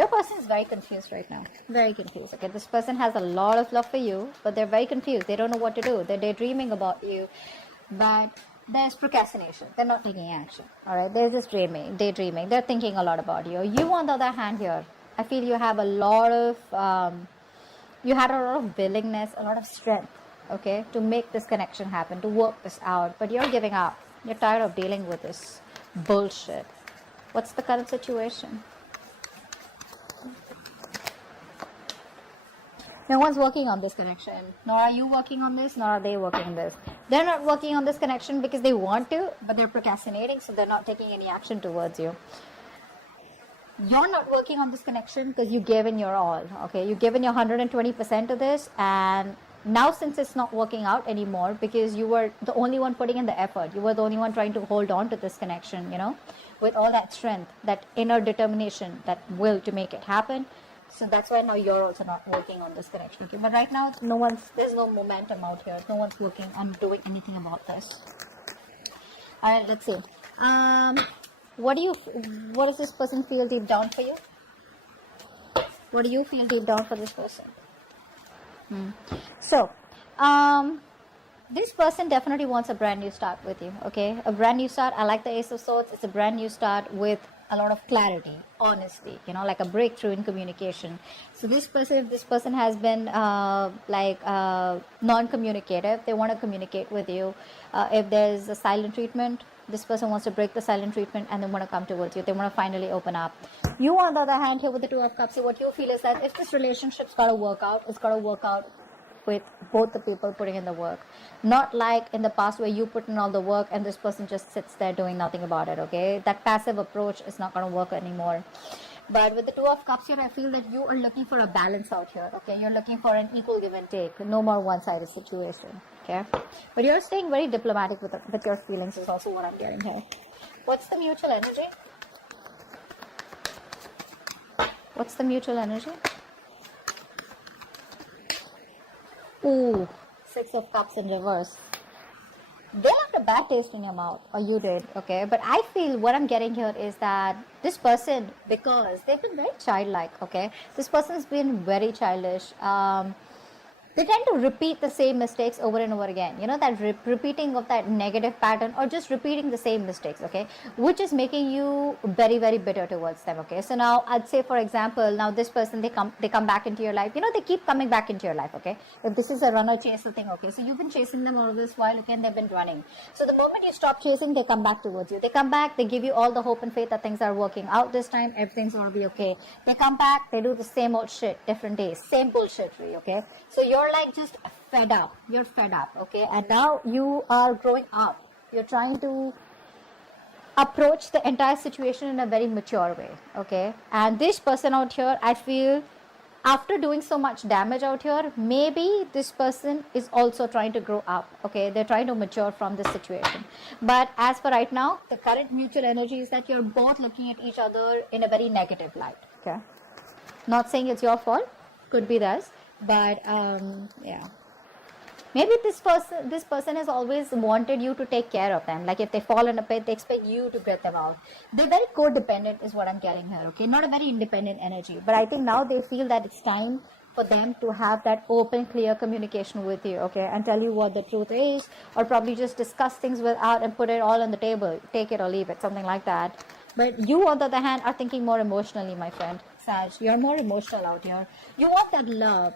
Your person is very confused right now. Very confused. Okay, this person has a lot of love for you, but they're very confused. They don't know what to do. They're daydreaming about you, but there's procrastination. They're not taking action. All right, they're just daydreaming. They're thinking a lot about you. You, on the other hand, here, I feel you have a lot of, you had a lot of willingness, a lot of strength, okay, to make this connection happen, to work this out, but you're giving up. You're tired of dealing with this bullshit. What's the current situation? No one's working on this connection. Nor are you working on this, nor are they working on this. They're not working on this connection because they want to, but they're procrastinating, so they're not taking any action towards you. You're not working on this connection because you gave in your all, okay? You given your 120% to this, and now since it's not working out anymore because you were the only one putting in the effort, you were the only one trying to hold on to this connection, you know, with all that strength, that inner determination, that will to make it happen. So that's why now you're also not working on this connection, okay? But right now, there's no momentum out here. No one's working on doing anything about this. All right, let's see. What does this person feel deep down for you? What do you feel deep down for this person? So, this person definitely wants a brand new start with you, okay? A brand new start. I like the Ace of Swords. It's a brand new start with a lot of clarity, honesty, you know, like a breakthrough in communication. So this person has been non-communicative. They want to communicate with you. If there's a silent treatment, this person wants to break the silent treatment and they want to come towards you. They want to finally open up. You, on the other hand, here with the Two of Cups, what you feel is that if this relationship's got to work out, it's got to work out with both the people putting in the work. Not like in the past where you put in all the work and this person just sits there doing nothing about it, okay? That passive approach is not going to work anymore. But with the Two of Cups here, I feel that you are looking for a balance out here, okay? You're looking for an equal give and take, no more one-sided situation, okay? But you're staying very diplomatic with your feelings is also what I'm getting here. What's the mutual energy? What's the mutual energy? Ooh, Six of Cups in reverse. They left a bad taste in your mouth, or you did, okay? But I feel what I'm getting here is that this person, because they've been very childlike, okay? This person's been very childish. They tend to repeat the same mistakes over and over again. You know, that repeating of that negative pattern, or just repeating the same mistakes, okay? Which is making you very, very bitter towards them, okay? So now, I'd say, for example, now this person, they come back into your life. You know, they keep coming back into your life, okay? If this is a runner-chaser thing, okay? So you've been chasing them all this while, okay? And they've been running. So the moment you stop chasing, they come back towards you. They come back, they give you all the hope and faith that things are working out this time. Everything's going to be okay. They come back, they do the same old shit, different days. Same bullshitry, okay? So you're like just fed up. You're fed up, okay? And now you are growing up. You're trying to approach the entire situation in a very mature way, okay? And this person out here, I feel, after doing so much damage out here, maybe this person is also trying to grow up, okay? They're trying to mature from this situation. But as for right now, the current mutual energy is that you're both looking at each other in a very negative light, okay? Not saying it's your fault. Could be theirs. But yeah, maybe this person has always wanted you to take care of them. Like if they fall in a pit, they expect you to get them out. They're very codependent is what I'm getting here, okay? Not a very independent energy. But I think now they feel that it's time for them to have that open, clear communication with you, okay? And tell you what the truth is, or probably just discuss things without and put it all on the table. Take it or leave it, something like that. But you, on the other hand, are thinking more emotionally, my friend. Sag, you're more emotional out here. You want that love.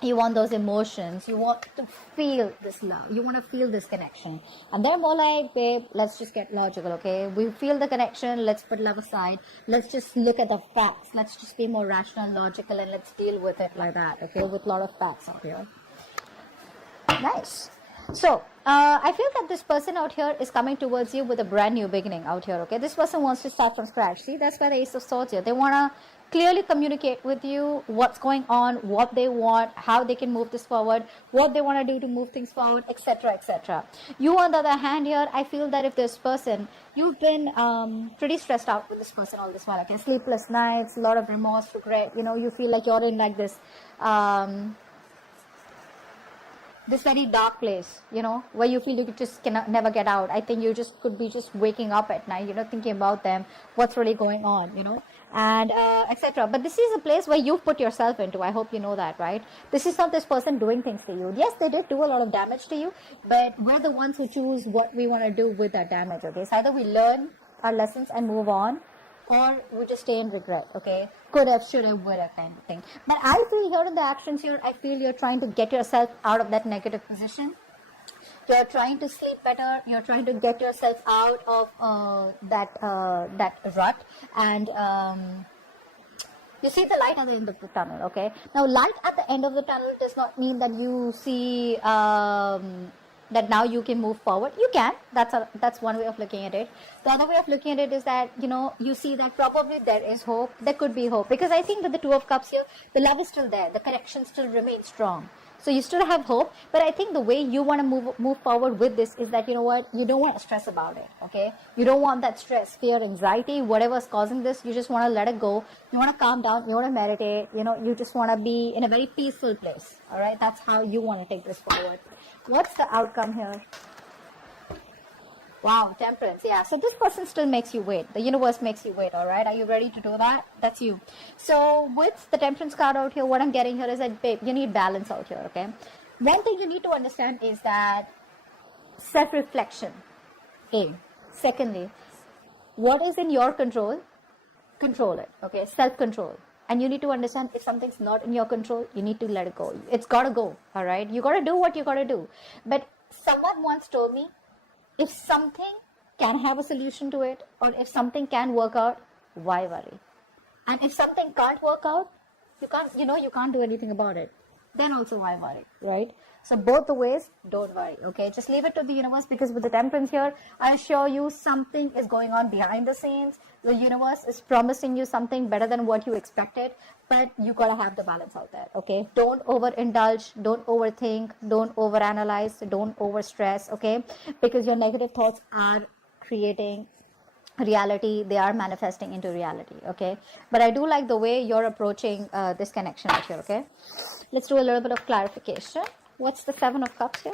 You want those emotions. You want to feel this love. You want to feel this connection. And they're more like, babe, let's just get logical, okay? We feel the connection. Let's put love aside. Let's just look at the facts. Let's just be more rational, logical, and let's deal with it like that, okay? With a lot of facts out here. Nice. So, I feel that this person out here is coming towards you with a brand new beginning out here, okay? This person wants to start from scratch. See, that's why the Ace of Swords here. They want to clearly communicate with you what's going on, what they want, how they can move this forward, what they want to do to move things forward, etc., etc. You, on the other hand here, I feel that if this person, you've been pretty stressed out with this person all this while, okay? Sleepless nights, a lot of remorse, regret, you know, you feel like you're in like this this very dark place, where you feel you just cannot never get out. I think you just could be just waking up at night, thinking about them, what's really going on, and etc. But this is a place where you put yourself into. I hope you know that, right? This is not this person doing things to you. Yes, they did do a lot of damage to you, but we're the ones who choose what we want to do with that damage. Okay, so either we learn our lessons and move on, or we just stay in regret. Okay, could have, should have, would have, kind of thing. But I feel here in the actions here, I feel you're trying to get yourself out of that negative position. You're trying to sleep better. You're trying to get yourself out of that rut, and you see the light at the end of the tunnel. Okay, now light at the end of the tunnel does not mean that you see that now you can move forward. You can. That's one way of looking at it. The other way of looking at it is that, you see that probably there is hope. There could be hope, because I think that the Two of Cups here, the love is still there. The connection still remains strong. So you still have hope, but I think the way you want to move forward with this is that, you don't want to stress about it, okay? You don't want that stress, fear, anxiety, whatever's causing this, you just want to let it go. You want to calm down, you want to meditate, you just want to be in a very peaceful place, all right? That's how you want to take this forward. What's the outcome here? Wow, Temperance. Yeah, so this person still makes you wait. The universe makes you wait, all right? Are you ready to do that? That's you. So with the Temperance card out here, what I'm getting here is that, babe, you need balance out here, okay? One thing you need to understand is that self-reflection, A. Secondly, what is in your control, control it, okay? Self-control. And you need to understand if something's not in your control, you need to let it go. It's got to go, all right? You got to do what you got to do. But someone once told me, if something can have a solution to it, or if something can work out, why worry? And if something can't work out, you can't do anything about it. Then also why worry, right? So both the ways, don't worry, okay? Just leave it to the universe, because with the Temperance here, I assure you something is going on behind the scenes. The universe is promising you something better than what you expected, but you gotta have the balance out there, okay? Don't overindulge, don't overthink, don't overanalyze, don't overstress, okay? Because your negative thoughts are creating reality, they are manifesting into reality, okay? But I do like the way you're approaching this connection out here, okay? Let's do a little bit of clarification. What's the Seven of Cups here?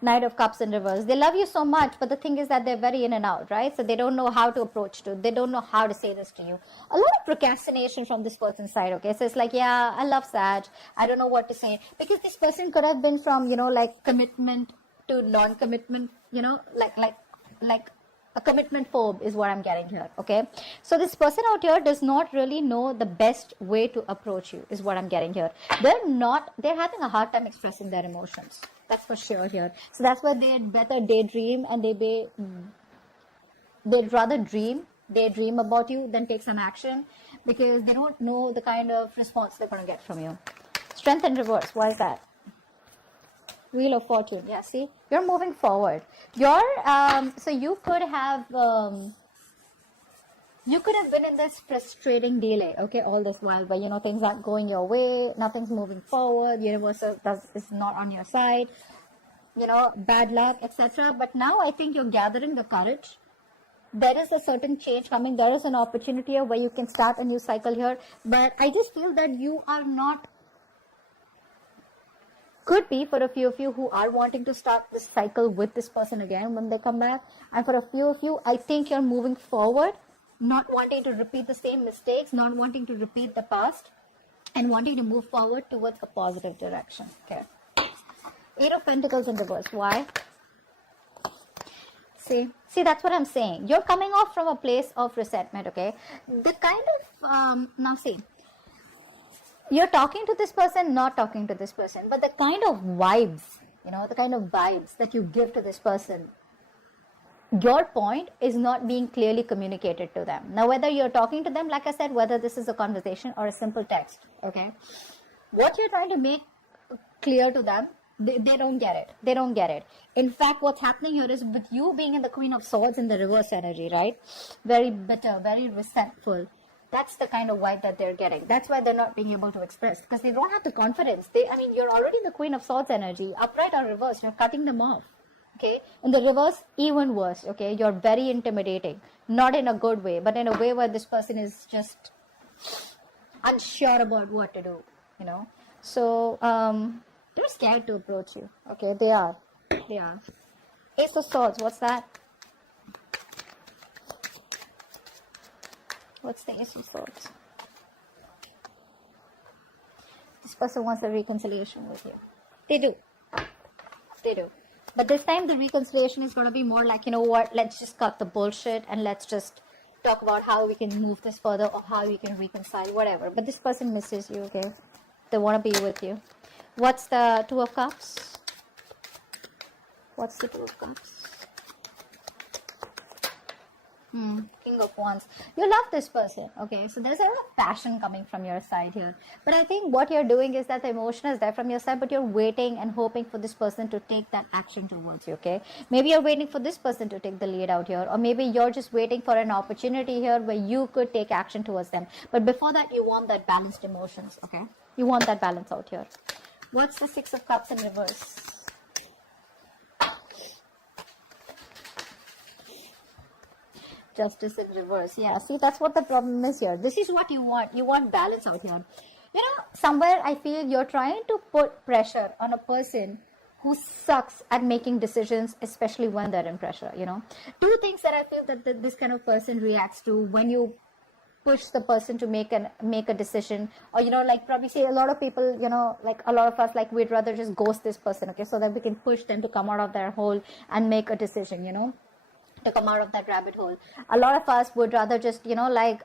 Knight of Cups in reverse. They love you so much, but the thing is that they're very in and out, right? So they don't know how to approach to. They don't know how to say this to you. A lot of procrastination from this person's side, okay? So it's like, yeah, I love Sag. I don't know what to say. Because this person could have been from, like commitment to non-commitment, like a commitment phobe is what I'm getting here, okay? So this person out here does not really know the best way to approach you is what I'm getting here. They're having a hard time expressing their emotions. That's for sure here. So that's why they'd better daydream, and they'd rather daydream about you than take some action, because they don't know the kind of response they're going to get from you. Strength in reverse. Why is that? Wheel of Fortune. Yeah, see, you're moving forward. So you could have been in this frustrating delay, okay, all this while, but things aren't going your way, nothing's moving forward, universe is not on your side, bad luck, etc. But now I think you're gathering the courage. There is a certain change coming. There is an opportunity here where you can start a new cycle here. But I just feel that you are not. Could be for a few of you who are wanting to start this cycle with this person again when they come back. And for a few of you, I think you're moving forward, not wanting to repeat the same mistakes, not wanting to repeat the past, and wanting to move forward towards a positive direction. Okay. Eight of Pentacles in reverse. Why? See, that's what I'm saying. You're coming off from a place of resentment, okay? The kind of, now see, you're talking to this person, not talking to this person, but the kind of vibes, that you give to this person, your point is not being clearly communicated to them. Now, whether you're talking to them, like I said, whether this is a conversation or a simple text, okay? What you're trying to make clear to them, they don't get it. They don't get it. In fact, what's happening here is with you being in the Queen of Swords in the reverse energy, right? Very bitter, very resentful. That's the kind of vibe that they're getting. That's why they're not being able to express, because they don't have the confidence. You're already in the Queen of Swords energy, upright or reverse. You're cutting them off, okay? In the reverse, even worse, okay? You're very intimidating, not in a good way, but in a way where this person is just unsure about what to do, So they're scared to approach you. Okay, they are. They are. Ace of Swords, what's that? What's the Ace of Swords? This person wants a reconciliation with you. They do. They do. But this time the reconciliation is going to be more like, you know what, let's just cut the bullshit and let's just talk about how we can move this further or how we can reconcile, whatever. But this person misses you, okay? They want to be with you. What's the Two of Cups? What's the Two of Cups? King of Wands. You love this person, okay? So there's a lot of passion coming from your side here. But I think what you're doing is that the emotion is there from your side, but you're waiting and hoping for this person to take that action towards you, okay? Maybe you're waiting for this person to take the lead out here, or maybe you're just waiting for an opportunity here where you could take action towards them. But before that, you want that balanced emotions, okay? You want that balance out here. What's the Six of Cups in reverse? Justice in reverse. Yeah, see, that's what the problem is here. This is what you want. You want balance out here. You know, somewhere I feel you're trying to put pressure on a person who sucks at making decisions, especially when they're in pressure, you know. Two things that I feel that this kind of person reacts to when you push the person to make a decision, or, you know, like probably say a lot of people, you know, like a lot of us, like we'd rather just ghost this person, okay, so that we can push them to come out of their hole and make a decision, you know, to come out of that rabbit hole. A lot of us would rather just, you know, like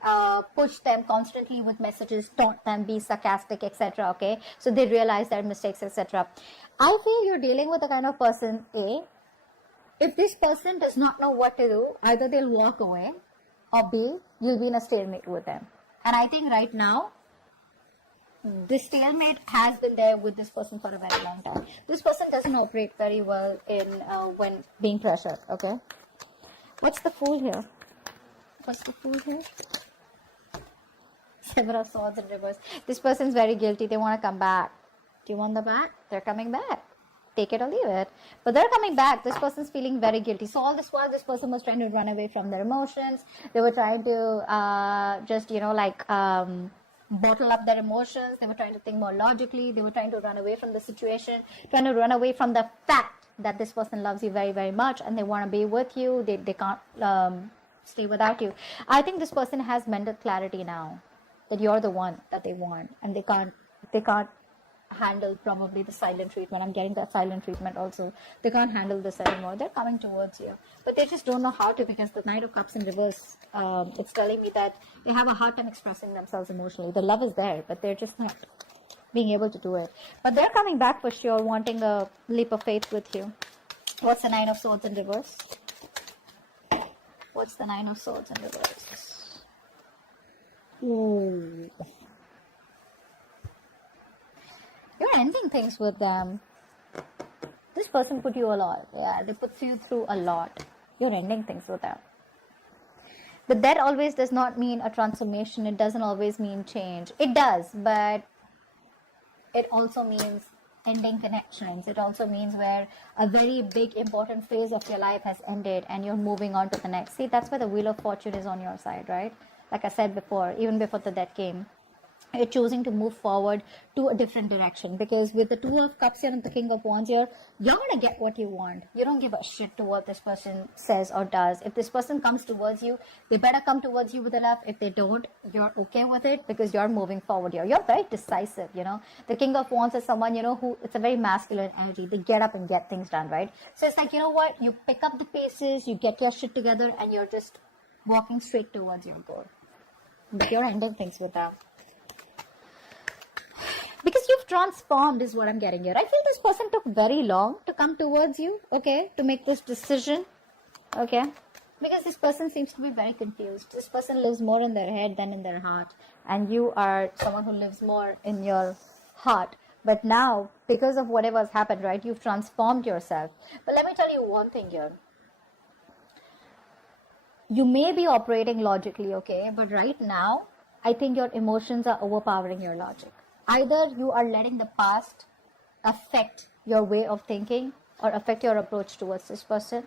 push them constantly with messages, taunt them, be sarcastic, etc. Okay, so they realize their mistakes, etc. I feel you're dealing with the kind of person, A, if this person does not know what to do, either they'll walk away, or B, you'll be in a stalemate with them. And I think right now, this stalemate has been there with this person for a very long time. This person doesn't operate very well in when being pressured, okay? What's the Fool here? What's the Fool here? Seven of Swords in reverse. This person's very guilty. They want to come back. Do you want them back? They're coming back. Take it or leave it. But they're coming back. This person's feeling very guilty. So all this while, this person was trying to run away from their emotions. They were trying to just, you know, like bottle up their emotions. They were trying to think more logically. They were trying to run away from the situation, trying to run away from the fact that this person loves you very, very much and they want to be with you. They can't stay without you. I think this person has mental clarity now that you're the one that they want, and they can't handle probably the silent treatment. I'm getting that silent treatment also. They can't handle this anymore. They're coming towards you, but they just don't know how to, because the Knight of Cups in reverse, it's telling me that they have a hard time expressing themselves emotionally. The love is there, but they're just not being able to do it. But they're coming back for sure, wanting a leap of faith with you. What's the Nine of Swords in reverse? What's the Nine of Swords in reverse? Ooh. You're ending things with them. This person put you a lot. Yeah, they put you through a lot. You're ending things with them. But that always does not mean a transformation. It doesn't always mean change. It does, but it also means ending connections. It also means where a very big important phase of your life has ended and you're moving on to the next. See, that's why the Wheel of Fortune is on your side, right? Like I said before, even before the death came, you're choosing to move forward to a different direction, because with the Two of Cups here and the King of Wands here, you're going to get what you want. You don't give a shit to what this person says or does. If this person comes towards you, they better come towards you with a love. If they don't, you're okay with it, because you're moving forward here. You're very decisive, you know. The King of Wands is someone, you know, who, it's a very masculine energy. They get up and get things done, right? So it's like, you know what, you pick up the paces, you get your shit together, and you're just walking straight towards your goal. But you're ending things with them. Because you've transformed is what I'm getting here. I feel this person took very long to come towards you, okay, to make this decision, okay, because this person seems to be very confused. This person lives more in their head than in their heart, and you are someone who lives more in your heart. But now, because of whatever has happened, right, you've transformed yourself. But let me tell you one thing here. You may be operating logically, okay, but right now, I think your emotions are overpowering your logic. Either you are letting the past affect your way of thinking or affect your approach towards this person,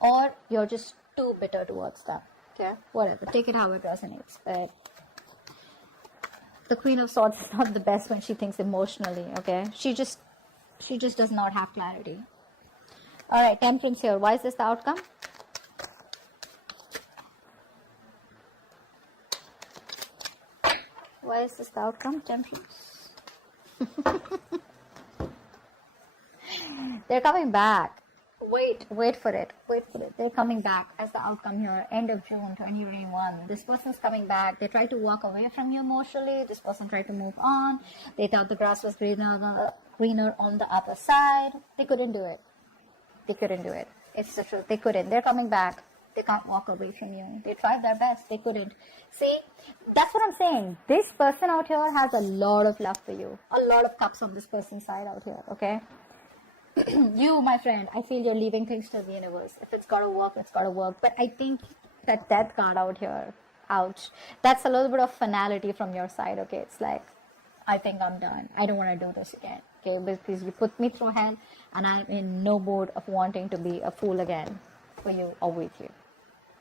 or you're just too bitter towards them. Okay, whatever. Take it how it resonates. But the Queen of Swords is not the best when she thinks emotionally, okay? She just does not have clarity. All right, Temperance here. Why is this the outcome? Why is this the outcome, Temperance? They're coming back. Wait for it. They're coming back as the outcome here. End of June 2021. This person's coming back. They tried to walk away from you emotionally. This person tried to move on. They thought the grass was greener on the other side. They couldn't do it. It's the truth. They couldn't. They're coming back. They can't walk away from you. They tried their best. They couldn't. See, that's what I'm saying. This person out here has a lot of love for you. A lot of cups on this person's side out here, okay? You, my friend, I feel you're leaving things to the universe. If it's gotta work, it's gotta work. But I think that death card out here, ouch, that's a little bit of finality from your side, okay? It's like, I think I'm done. I don't want to do this again, okay? Because you put me through hell, and I'm in no mood of wanting to be a fool again for you or with you,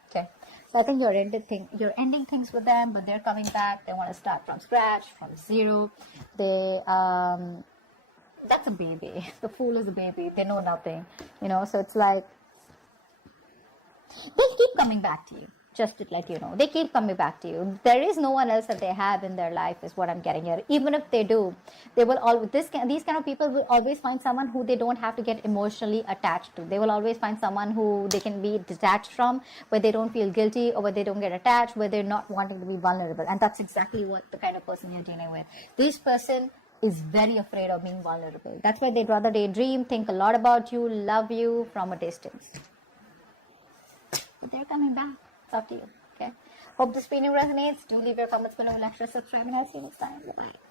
okay? So I think you're ending things with them, but they're coming back. They want to start from scratch, from zero. That's a baby. The Fool is a baby. They know nothing, so it's like, they'll keep coming back to you, just to let you know. They keep coming back to you. There is no one else that they have in their life, is what I'm getting here. Even if they do, they will always, these kind of people will always find someone who they don't have to get emotionally attached to. They will always find someone who they can be detached from, where they don't feel guilty, or where they don't get attached, where they're not wanting to be vulnerable. And that's exactly what the kind of person you're dealing with. This person is very afraid of being vulnerable. That's why they'd rather daydream, think a lot about you, love you from a distance. But they're coming back. It's up to you. Okay. Hope this reading resonates. Do leave your comments below, like, share, subscribe, and I'll see you next time. Bye-bye.